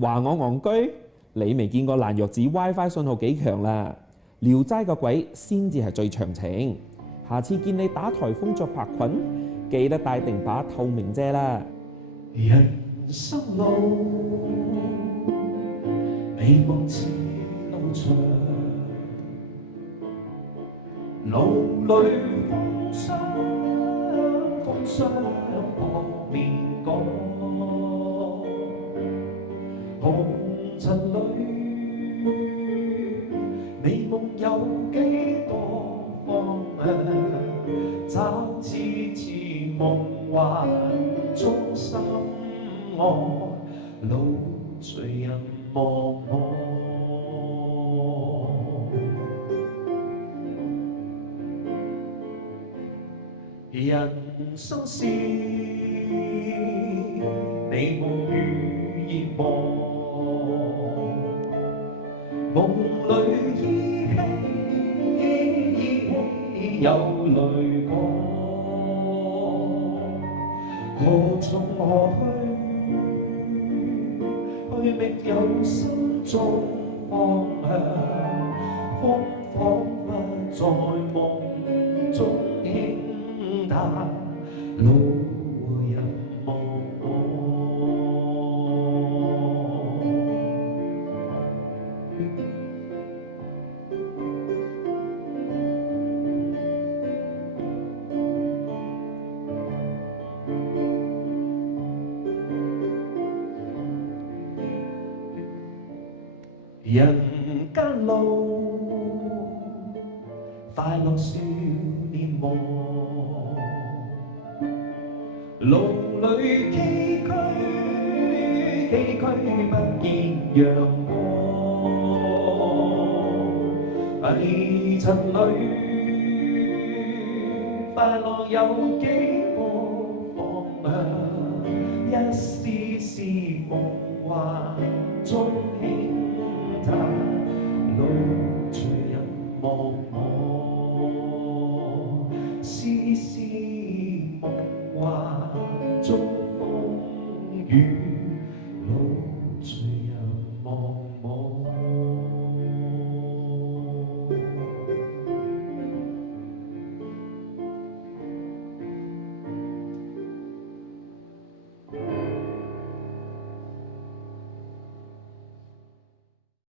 話我戇居？你未見過爛藥子 WiFi 信號幾強啦？聊齋個鬼先至係最長情。下次見你打颱風着白裙，記得帶定把透明遮啦。人生路，美夢似路長，路裏風霜撲面趕，紅塵裏美夢有幾多方向，找次次夢幻中心愛，路隨人茫茫。人生是美夢與熱望，夢裏依稀有淚光，何從何去覓有心中方向，風彷彿在夢中輕彈，路人茫茫。人間路，快樂少年夢，路裏崎嶇不見陽光，泥塵裏快樂有幾個方向，一絲絲夢幻